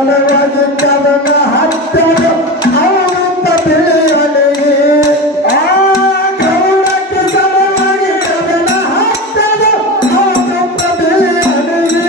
ಸಲುವಾಗಿ ಕದನ ಹತ್ತದ ಅವನಂತ ತಿಳಿಯಲಿಗೆ ಆ ಗೌಡಕ್ಕೆ ಸಲುವಾಗಿ ಕದನ ಹತ್ತದ ಅವನಂತ ತಿಳಿಯಲಿಗೆ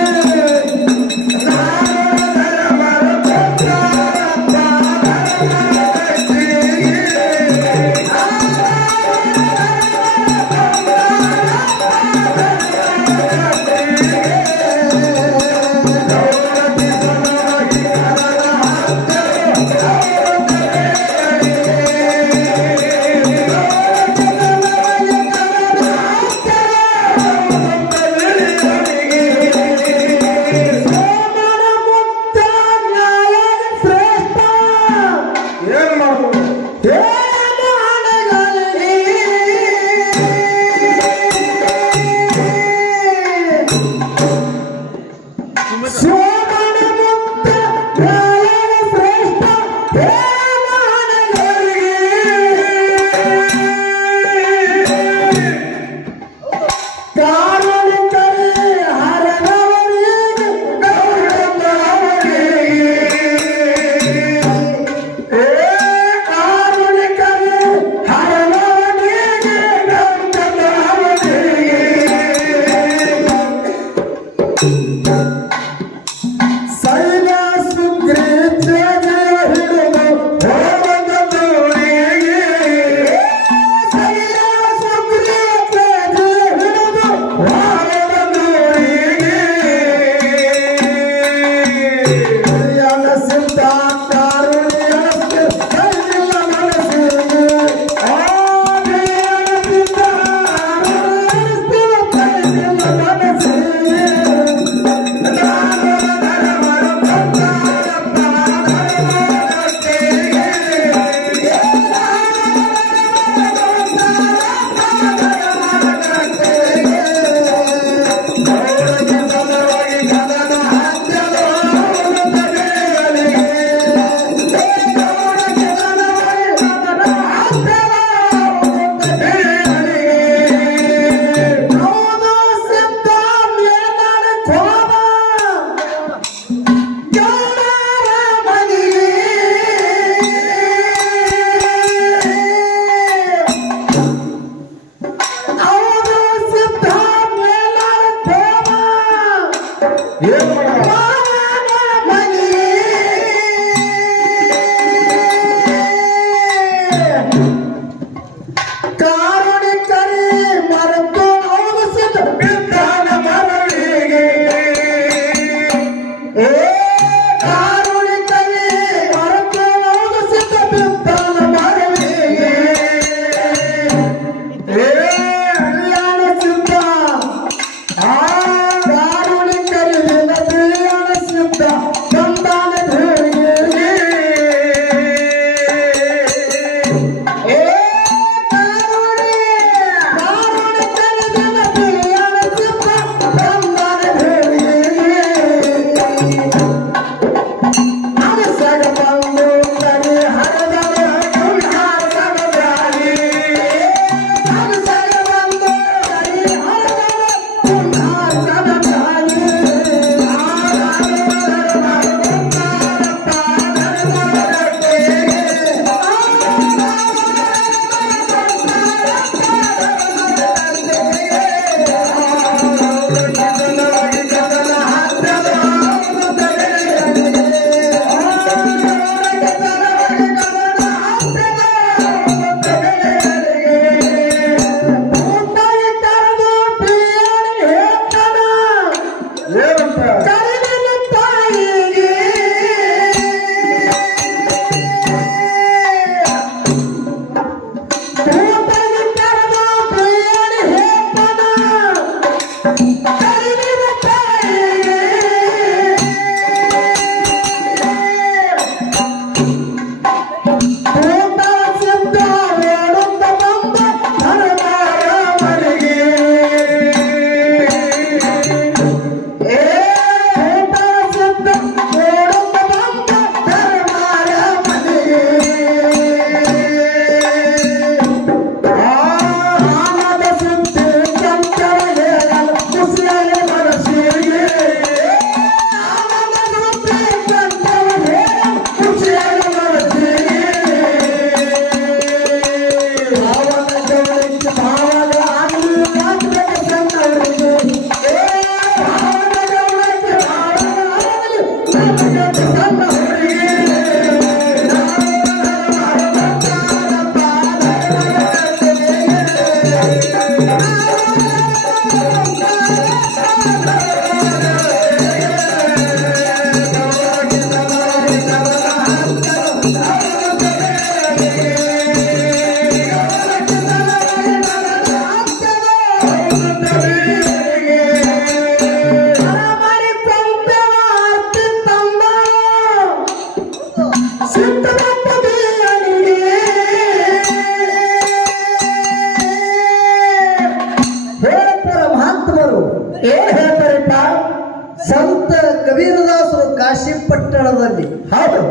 ಸಂತ ಕಬೀರದಾಸರು ಕಾಶಿ ಪಟ್ಟಣದಲ್ಲಿ ಹೌದು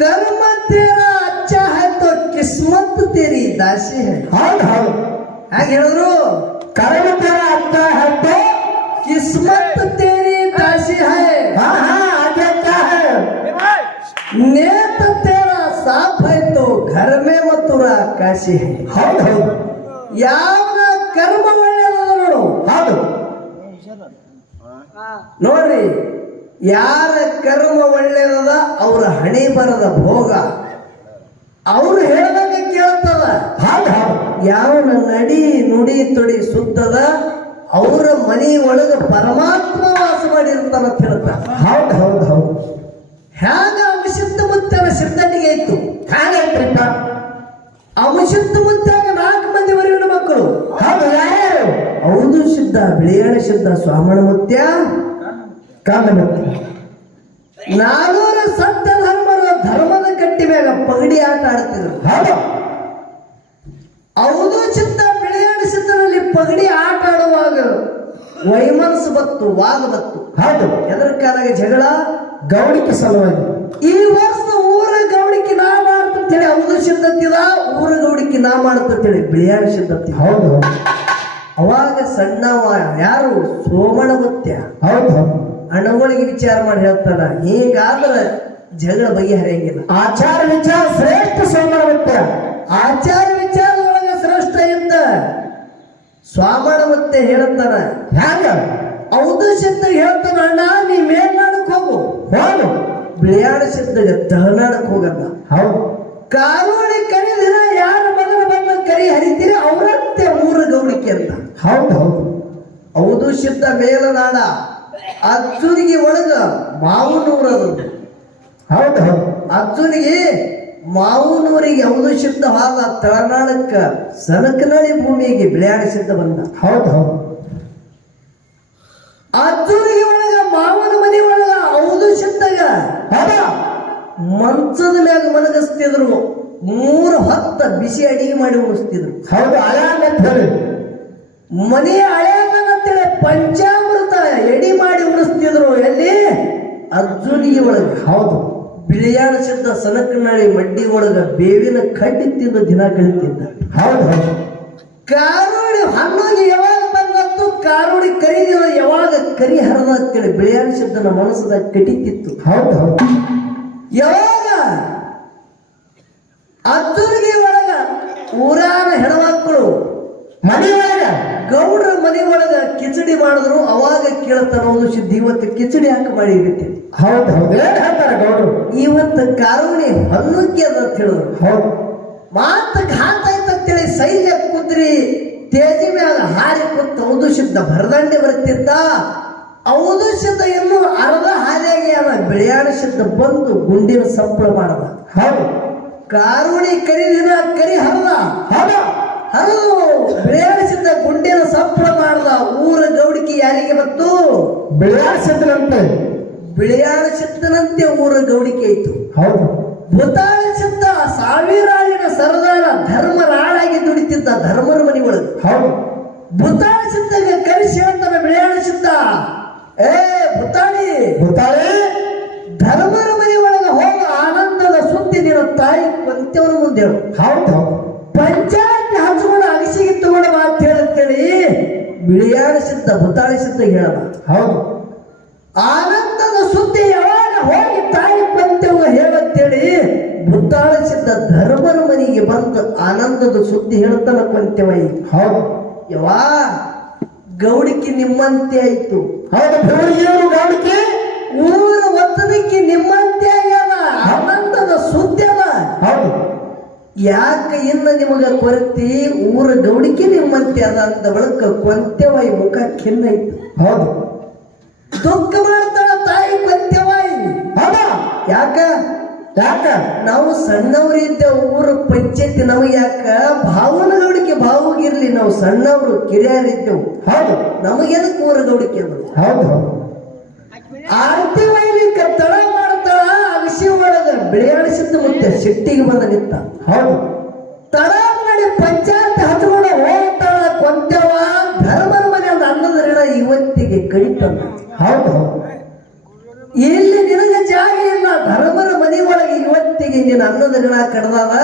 कर्म तेरा अच्छा है तो किस्मत तेरी दासी है ಹೌದು ಹೌದು ಹಾಗೆ ಹೇಳಿದ್ರು कर्म तेरा अच्छा है तो किस्मत तेरी दासी है हाँ हाँ आगे क्या है नेत तेरा साफ है तो घर में मथुरा काशी है ಹೌದು ಹೌದು ಯಾವ ಕರ್ಮ ಒಳ್ಳೆಯದ ನೋಡು ಹೌದು ನೋಡ್ರಿ ಯಾರ ಕರ್ಮ ಒಳ್ಳೆಯದ ಅವರ ಹಣೆ ಬರದ ಭೋಗ ಅವ್ರು ಹೇಳ್ದಂಗೆ ಕೇಳ್ತದ ಹೌದು ಹೌದು ಯಾವನ ನಡಿ ನುಡಿ ತುಡಿ ಸುತ್ತದ ಅವರ ಮನೆ ಒಳಗ ಪರಮಾತ್ಮ ವಾಸ ಮಾಡಿರ್ತಾನ ಅಂತ ಹೇಳ್ತಾರ ಹೌದು ಹೌದು ಹೌದು ಹ್ಯಾಂಗ ಅವಶಿದ್ದ ಮುತ್ತನ ಸಿದ್ಧನಿಗೆ ಇತ್ತು ಹಾಗೈತ್ರಿಪ್ಪ ಅವಶಿದ್ದ ಮುತ್ತಾಗ 4 ಮಂದಿ ವರಿಗಿನ ಮಕ್ಕಳು ಹೌದು ಯಾರು ಹೌದು ಸಿದ್ಧ ಬಿಳಿಯಾಣ ಸಿದ್ಧ ಸ್ವಾಮಣ ಮುತ್ಯ ಕಾಮನತ್ತಿ 400 ಸತ್ಯ ಧರ್ಮದ ಕಟ್ಟಿ ಮ್ಯಾಗ ಪಗಡಿ ಆಟ ಆಡ್ತಿದ್ರು ಹೌದು ಹೌದು ಸಿದ್ಧ ಬಿಳಿಯಾಣ ಸಿದ್ಧನಲ್ಲಿ ಪಗಡಿ ಆಟ ಆಡುವಾಗ ವೈಮನಸ್ಸು ಬತ್ತು ವಾದ ಬತ್ತು ಹೌದು ಎದರ ಕಾಲಾಗ ಜಗಳ ಗೌಡಿಕೆ ಸಲುವಾಗಿ ಈ ವರ್ಷ ಊರ ಗೌಡಿಕೆ ನಾ ಮಾಡ್ತಂತೇಳಿ ಹೌದು ಸಿದ್ಧತ್ತಿದ ಊರ ಗೌಡಿಕೆ ನಾ ಮಾಡ್ತಂತೇಳಿ ಬಿಳಿಯಾಣ ಸಿದ್ಧತ್ತಿ ಹೌದು ಅವಾಗ ಸಣ್ಣವ ಯಾರು ಸೋಮಣ ಮುತ್ಯ ಹೌದು ಹೌದು ಅಣ್ಣಗಳಿಗೆ ವಿಚಾರ ಮಾಡಿ ಹೇಳ್ತಾನ ಹೀಗಾದ್ರೆ ಜಗಳ ಬಗೆಹರಿಯಂಗಿಲ್ಲ ಆಚಾರ ವಿಚಾರ ಶ್ರೇಷ್ಠ ಸೋಮರತ್ಯ ಆಚಾರ ವಿಚಾರದೊಳಗ ಶ್ರೇಷ್ಠ ಇದ್ದ ಸ್ವಾಮಣ ಮತ್ತೆ ಹೇಳ್ತಾನ ಹ್ಯಾಂಗ ಹೌದು ಸಿದ್ಧ ಹೇಳ್ತಾನ ಅಣ್ಣ ನೀ ಮೇಲ್ನಾಡಕ್ ಹೋಗು ಹೌದು ಬಿಳಿಯಾಡ ಸಿದ್ಧಗ ತಳನಾಡಕ್ ಹೋಗಲ್ಲ ಹೌದು ಕಾರೋಣಿ ಕರಿದಿನ ಯಾರ ಮಗನ ಬಂದ ಕರಿ ಹರಿತೀರಿ ಅವರಂತೆ 3 ಗೌಡಿಕೆ ಅಂತ ಹೌದು ಹೌದು ಹೌದು ಸಿದ್ಧ ಮೇಲನಾಡ ಅರ್ಜುನಿಗೆ ಒಳಗ ಮಾವುನೂರದು ಹೌದು ಹೌದು ಅರ್ಜುನಿಗೆ ಮಾವುನೂರಿಗೆ ಹೌದು ಸಿದ್ಧವಾದ ತಳನಾಡಕ್ಕ ಸನಕನಳಿ ಭೂಮಿಗೆ ಬಿಳಿಯಾಡ ಸಿದ್ಧ ಬಂದ ಹೌದು ಹೌದು ಅರ್ಜುನಿಗೆ ಒಳಗ ಮಾವನ ಮನೆ ಒಳಗ ಹೌದು ಸಿದ್ಧಗ ಹೌದು ಮಂಚದ ಮ್ಯಾಗ ಮಲಗಿಸ್ತಿದ್ರು 3 ಹೊತ್ತ ಬಿಸಿ ಅಡಿಗೆ ಮಾಡಿ ಉಣಿಸ್ತಿದ್ರು ಹೌದು ಅಯಾನ ಹೇಳಿ ಮನೆ ಹಳೆಯದನಂತೇಳಿ ಪಂಚಾಮೃತ ಎಡಿ ಮಾಡಿ ಉಣಿಸ್ತಿದ್ರು ಎಲ್ಲಿ ಅರ್ಜುನಿಗೆ ಒಳಗ ಹೌದು ಬಿಳಿಯಾಣ ಸಿದ್ಧ ಸನಕನಳಿ ಮಡ್ಡಿ ಒಳಗ ಬೇವಿನ ಕಡ್ಡಿ ತಿಂದು ದಿನ ಕಳಿತಿದ್ದ ಹೌದು ಹೌದು ಕಾರೋಡಿ ಹಣ್ಣೋಗಿ ಯಾವಾಗ ಬಂದತ್ತು ಕಾರೋಡಿ ಕರಿದಿವ ಯಾವಾಗ ಕರಿ ಹರದ ಅಂತೇಳಿ ಬಿಳಿಯಾಣ ಸಿದ್ಧನ ಮನಸ್ಸದಾಗ ಕಟಿತಿತ್ತು ಹೌದು ಹೌದು ಯಾವಾಗ ಅರ್ಜುನಿಗೆ ಒಳಗ ಊರಾನ ಹೆಣ್ಮಕ್ಕಳು ಮನೆ ಒಳಗ ಗೌಡ್ರ ಮನೆ ಒಳಗ ಕಿಚಡಿ ಮಾಡಿದ್ರು ಅವಾಗ ಕೇಳ್ತಾನ ಒಂದು ಸಿದ್ಧ ಇವತ್ತು ಕಿಚಡಿ ಹಾಕಿ ಮಾಡಿ ಇಡ್ತೀನಿ ಹೌದು ಹೌದು ಏನ್ ಹೇಳ್ತಾರೆ ಗೌಡ್ರು ಇವತ್ತು ಕಾರೋಣಿ ಹಣ್ಣುಕ್ಕೆ ಅದ ಅಂತ ಹೇಳಿದ್ರು ಹೌದು ಮಾತ ಘಾತ ಐತಂತೇಳಿ ಸೈನ್ಯ ಕುದ್ರಿ ತೇಜಿ ಮ್ಯಾಗ ಹಾರಿ ಕೂತ ಹೌದು ಸಿದ್ಧ ಭರದಂಡೆ ಬರ್ತಿದ್ದ ಹೌದು ಸಿದ್ಧ ಇನ್ನು ಅರ್ಧ ಹಾದಿಯಾಗಿ ಅವ ಬಿಳಿಯಾಣ ಸಿದ್ಧ ಬಂದು ಗುಂಡಿನ ಸಪ್ಪಳ ಮಾಡದ ಹೌದು ಕಾರುಣಿ ಕರಿದಿನ ಕರಿ ಹರದ ಹೌದು ಹರಿದು ಬಿಳಿಯಾಣ ಸಿದ್ಧ ಗುಂಡಿನ ಸಪ್ಪಳ ಮಾಡದ ಊರ ಗೌಡಿಕೆ ಯಾರಿಗೆ ಬತ್ತು ಬೆಳೆಸಿದ್ರಂತೆ ಬಿಳಿಯಾಣ ಸಿದ್ಧನಂತೆ ಊರ ಗೌಡಿಕೆ ಇತ್ತು ಹೌದು ಭೂತಾಳ ಸಿದ್ಧ ಸಾವಿರಾಳಿನ ಸರದಾರ ಧರ್ಮರಾಳಾಗಿ ದುಡಿತಿದ್ದ ಧರ್ಮರ ಮನೆ ಒಳಗೆ ಹೌದು ಭೂತಾಳ ಸಿದ್ಧಗೆ ಕರೆಸಿ ಹೇಳ್ತಾನೆ ಬಿಳಿಯಾಣ ಸಿದ್ಧ ಏ ಭೂತಾಳಿ ಗೊತ್ತಾಳೆ ಧರ್ಮರ ಮನೆ ಒಳಗೆ ಹೋಗ ಆನಂದದ ಸುದ್ದಿ ನಿನ್ನ ತಾಯಿ ಪಂತ್ಯವನ ಮುಂದೆ ಹೇಳು ಹೌದು ಪಂಚಾಯತ್ ಹಚ್ಕೊಂಡು ಅಗಸಿಗೆ ತಗೊಂಡ ಮಾತು ಹೇಳುತ್ತೇಳಿ ಬಿಳಿಯಾಣ ಸಿದ್ಧ ಭೂತಾಳಿ ಸಿದ್ಧ ಹೇಳಲ್ಲ ಹೌದು ಆನಂದದ ಸುದ್ದಿ ಯಾವಾಗ ಹೋಗಿ ತಾಯಿ ಪಂತ್ಯವ ಹೇಳುತ್ತೇಳಿ ಭೂತಾಳ ಸಿದ್ಧ ಧರ್ಮರ ಮನೆಗೆ ಬಂದು ಆನಂದದ ಸುದ್ದಿ ಹೇಳ್ತಾನ ಪಂತ್ಯವ ಹೌದು ಯವಾ ಗೌಡಿಕೆ ನಿಮ್ಮಂತೆ ಆಯ್ತು ಹೌದು ಬೆವರಿಗೆಯವರು ಗೌಡಿಕೆ ಊರ ಒತ್ತದಕ್ಕೆ ನಿಮ್ಮಂತೆ ಆಗ್ಯಾವ ಆನಂದದ ಸುದ್ದಿ ಅದ ಹೌದು ಯಾಕೆ ಇನ್ನ ನಿಮಗ ಕೊರತಿ ಊರ ಗೌಡಿಕೆ ನಿಮ್ಮಂತೆ ಅದ ಅಂತ ಬಳಕ ಕೊಂತ್ಯವಾಯಿ ಮುಖ ಖಿನ್ನೈತು ಹೌದು ದುಃಖ ಮಾಡ್ತಾಳ ತಾಯಿ ಕೊಂತ್ಯವಾಯಿ ಹೌದಾ ಯಾಕ ಯಾಕ ನಾವು ಸಣ್ಣವರಿದ್ದ ಊರ ಪಂಚಾಯತಿ ನಮಗೆ ಯಾಕ ಭಾವನ ಗೌಡಿಕೆ ಭಾವಗಿರ್ಲಿ ನಾವು ಸಣ್ಣವರು ಕಿರಿಯರಿದ್ದೆವು ಹೌದು ನಮಗೆದಕ್ಕೆ ಊರ ಗೌಡಿಕೆ ಅಂದ್ರು ಹೌದು ಹೌದು ಆರತಿ ವೈಲಿಕ ತಡ ಮಾಡ್ತಾಳ ಅಗಸಿ ಒಳಗ ಬಿಳಿಯಾಡಿಸಿದ್ದು ಮತ್ತೆ ಸಿಟ್ಟಿಗೆ ಬಂದ ನಿಂತ ಹೌದು ತಡ ಮಾಡಿ ಪಂಚಾಯತ್ ಹಚ್ಕೊಂಡ ಹೋಗ್ತಾಳ ಕೊಂತೆವ ಧರ್ಮರ ಮನೆ ಅನ್ನದ ಋಣ ಇವತ್ತಿಗೆ ಕಡಿತಂದ ಹೌದು ಹೌದು ಮಟ್ಟಿಗೆ ನಿನ್ನ ಅನ್ನದ ಗಿಡ ಕಡ್ದಾದ,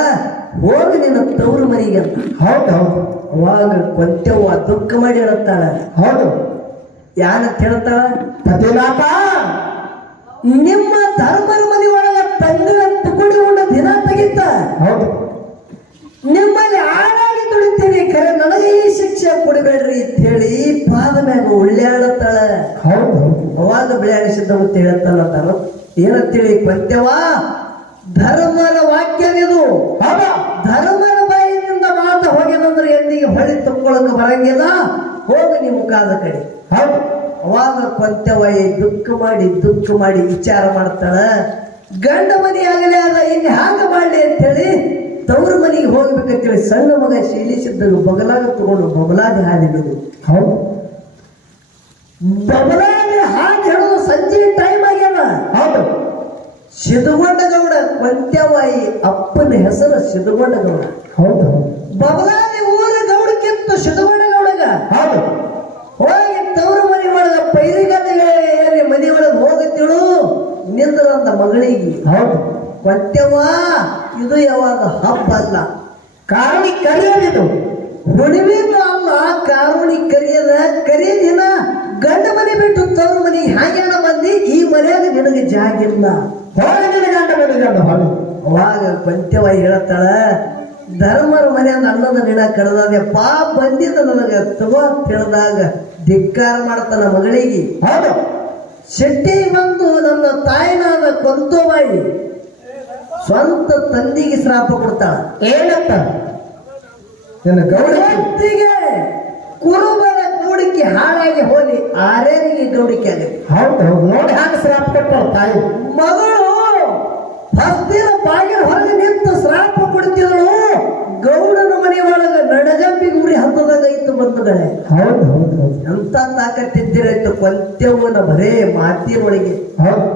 ಹೋಗಿ ನಿನ್ನ ತವರು ಮನೆಗೆ ಅಂತ. ಹೌದು ಹೌದು ಅವಾಗ ಕೊಂತೆವ್ವ ದುಃಖ ಮಾಡಿ ಹೇಳುತ್ತಾಳ. ಹೌದು. ಯಾನಂತ ಹೇಳ್ತಾಳ? ಪತಿನಾಥ, ನಿಮ್ಮ ಧರ್ಮರ ಮನೆ ಒಳಗ ತಂಗಳ ತುಕುಡಿ ಉಂಡ ದಿನ ತೆಗಿತ, ಹೌದು. ನಿಮ್ಮಲ್ಲಿ ಆಳಾಗಿ ದುಡಿತೀನಿ, ಖರೆ ನನಗೆ ಈ ಶಿಕ್ಷೆ ಕೊಡಬೇಡ್ರಿ ಅಂತ ಹೇಳಿ ಪಾದ ಮ್ಯಾಗ ಉಳ್ಳಾಡತ್ತಾಳ. ಹೌದು ಹೌದು. ಅವಾಗ ಬಿಳಿಯಾಡಿ ಸಿದ್ಧ ಅಂತ ಹೇಳ್ತಾನ ತಾನು. ಏನಂತೇಳಿ? ಕೊಂತೆವ್ವ, ಧರ್ಮದ ವಾಕ್ಯವಿದು. ಹೌದಾ? ಧರ್ಮದ ಬಾಯಿನಿಂದ ಮಾತ ಹೋಗ್ಯದಂದ್ರೆ ಎಂದಿಗೆ ಹೊಳಿ ತಕ್ಕೊಳಕ ಬರಂಗಿಲ್ಲ, ಹೋಗಿ ನಿಮ್ಮ ಮುಖಾದ ಕಡೆ. ಹೌದು. ಅವಾಗ ಕೊಂತೆವ್ವ ದುಃಖ ಮಾಡಿ ವಿಚಾರ ಮಾಡ್ತಾಳ. ಗಂಡ ಮನೆ ಆಗಲೇ ಅದ, ಇನ್ನು ಹ್ಯಾಂಗ ಮಾಡ್ಲಿ ಅಂತೇಳಿ ತವ್ರ ಮನೆಗೆ ಹೋಗ್ಬೇಕಂತೇಳಿ ಸಣ್ಣ ಮಗ ಶೀಲಿಸಿದ್ದರು ಬಗಲಾಗ ತಗೊಂಡು ಬಬಲಾದಿ ಹಾದಿಗಳು. ಹೌದು. ಬಬಲಾದಿ ಹಾದಿ ಹೇಳೋದು ಸಂಜೆ ಟೈಮ್ ಆಗ್ಯಾನ. ಹೌದು. ಸಿದ್ಧಗೊಂಡಗೌಡ ಕೊಂತೆವ್ವಾಯಿ ಅಪ್ಪನ ಹೆಸರು ಸಿದ್ಧಗೊಂಡಗೌಡ. ಹೌದು ಹೌದು. ಬಬಲಾದಿ ಊರ ಗೌಡಕ್ಕಿಂತ ಸಿದ್ಧಗೊಂಡಗೌಡಗ ಹೌದು. ಹೋಗಿ ತವ್ರ ಮನೆ ಒಳಗ ಪೈರಿಗದ ಏರಿ ಮನೆ ಒಳಗೆ ಹೋಗುತ್ತಿಳು ನಿಂದ್ರಂತ ಮಗಳಿಗೆ. ಹೌದು. ಕೊಂತೆವ್ವ, ಇದು ಯಾವಾಗ ಹಬ್ಬ ಅಲ್ಲ, ಕಾರಣಿ ಕರೆಯೋದಿದು. ಹುಣ್ಣಿಮೆನೂ ಅಲ್ಲ, ಕಾರುಣಿ ಕರಿಯ ದಿನ. ಗಂಡ ಮನೆ ಬಿಟ್ಟು ತವ್ರ ಮನೆಗೆ ಹಾಗ್ಯಾನ ಮಂದಿ, ಈ ಮನೆಯಾಗ ನಿನಗೆ ಜಾಗಿಲ್ಲ, ಹೋಗಿ ನಿನ್ನ ಗಂಡ ಮನೆ ಗಂಡ ಹೊಲಿ. ಅವಾಗ ಕೊಂತೆವ್ವ ಹೇಳ್ತಾಳ, ಧರ್ಮರ ಮನೆಯಿಂದ ಅನ್ನದ ನಿನ ಕಡ್ದಾದೆ, ಪಾಪ ಬಂದಿದ್ದ ನನಗೆ ತಗೋ ತಿಳಿದಾಗ ಧಿಕ್ಕಾರ ಮಾಡ್ತಾನ ಮಗಳಿಗೆ. ಹೌದು. ಶೆಟ್ಟಿಗೆ ಬಂದು ನನ್ನ ತಾಯಿನಾದ ಕೊಂತೋಬಾಯಿ ಸ್ವಂತ ತಂದಿಗೆ ಶ್ರಾಪ ಕೊಡ್ತಾಳ. ಏನಪ್ಪ? ನಿನ್ನ ಗೌಡಕ್ಕೆ ಗೌಡತ್ತಿಗೆ ಕುರುಬರ ಗೌಡಿಕೆ ಹಾಳಾಗಿ ಹೋಗಿ ಆರ್ಯನಿಗೆ ಗೌಡಿಕೆ ಆಗತ್ತೆ. ಹೌದು ಹೌದು. ನೋಡಿ ಹಾಗೆ ಶ್ರಾಪ ಕೊಟ್ಟಾಳ ತಾಯಿ. ಮಗಳು ಹಸ್ತಿನ ಬಾಗಿಲ ಹೊರಗೆ ನಿಂತು ಶ್ರಾಪ ಕೊಡ್ತಿದಳು. ಗೌಡನ ಮನೆ ಒಳಗ ನಡಗಂಬಿ ಗುರಿ ಹತ್ತದಾಗ ಇತ್ತು ಬಂಧುಗಳೇ. ಹೌದು ಹೌದು ಹೌದು. ಎಂತ ತಾಕತ್ತಿದ್ದಿರೈತು ಕೊಂತೆವ್ವನ ಬರೇ ಮಾತಿನೊಳಗೆ. ಹೌದು.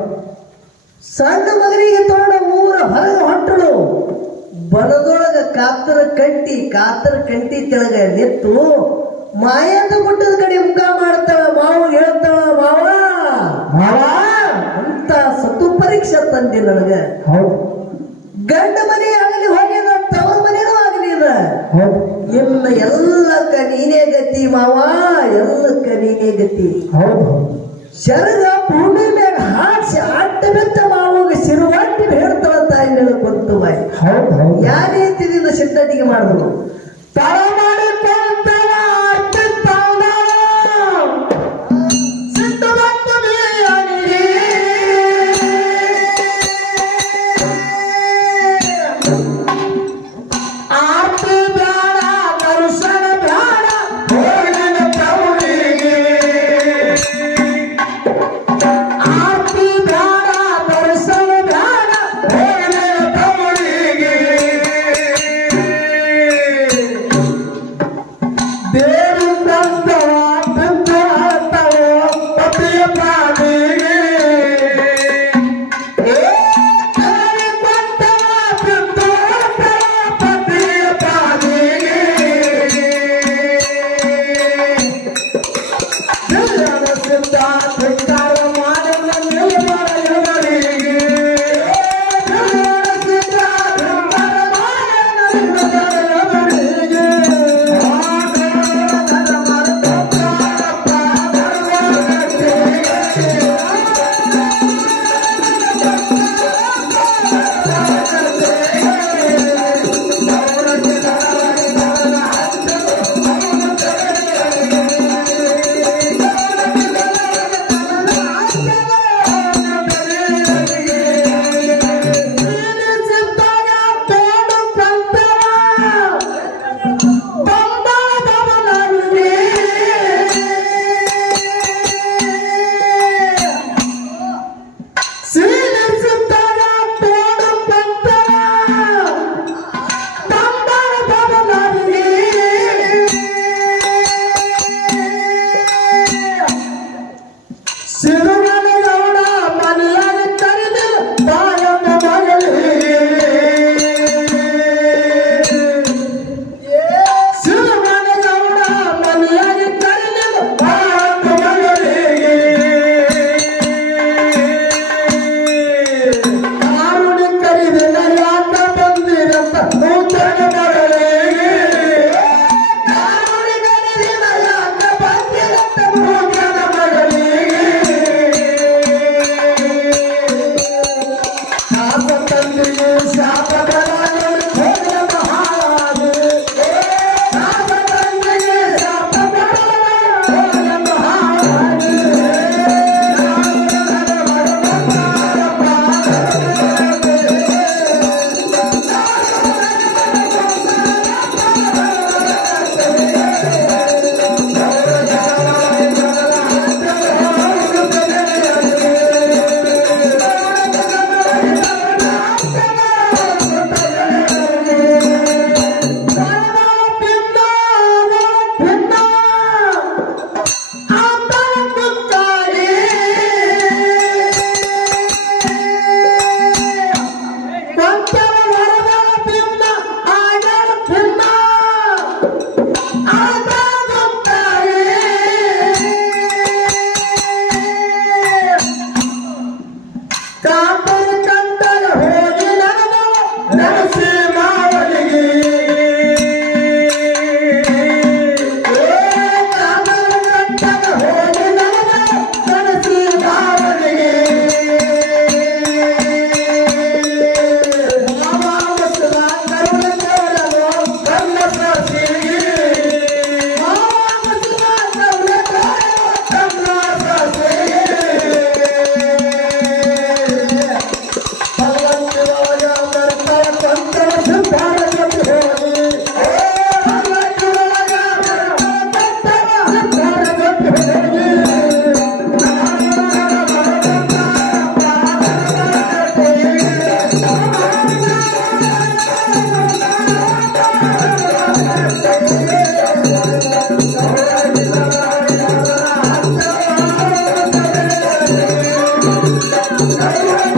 ಸಣ್ಣ ಮಗನಿಗೆ ತಗೊಂಡ ಊರ ಹೊರಗೆ ಹೊಟ್ಟಳು. ಬನದೊಳಗ ಕಾತರ ಕಂಟಿ ತೆಳಗ ನಿತ್ತು ಮಾಯಂದ ಗುಡ್ಡದ ಕಡೆ ಮುಖ ಮಾಡ್ತಾಳ. ಮಾವು ಹೇಳ್ತಾಳ, ಮಾವ ಅಂತ ಸತ್ತು ಪರೀಕ್ಷೆ ತಂದೆ ನನಗ. ಹೌದು. ಗಂಡ ಮನೆ ಆಗಲಿ ಹೋಗ್ಯದ, ತವರ ಮನೆನೂ ಆಗಲಿ ಅದ. ಹೌದು. ಇನ್ನು ಎಲ್ಲಕ್ಕ ನೀನೇ ಗತಿ ಮಾವ, ಎಲ್ಲಕ್ಕ ನೀನೇ ಗತಿ. ಹೌದು ಹೌದು. ಶರಗ ಭೂಮಿ ಮ್ಯಾಗ ಹಾಡ್ಸಿ ಅಡ್ಡ ಬೆತ್ತ ಮಾವಾಗ ಸಿರುವಾಟಿ ಹೇಳ್ತಾಳ ತಾಯಿ ಕೊಂತು ಬಾಯಿ. ಹೌದು ಹೌದು. ಯಾವ ರೀತಿಯಿಂದ ಸಿದ್ಧಟಿಗೆ ಮಾಡಿದ್ರು? ತಡ ಮಾಡಿ ಕಾಂತರ ಕಂಡರ ಹೋಗಿ ನನಸಿ ಮಾವನಿಗೆ ಕಾಂತರ ಕಂಡರ ಹೋಗಿ ನನಸಿ ಮಾವನಿಗೆ Hey!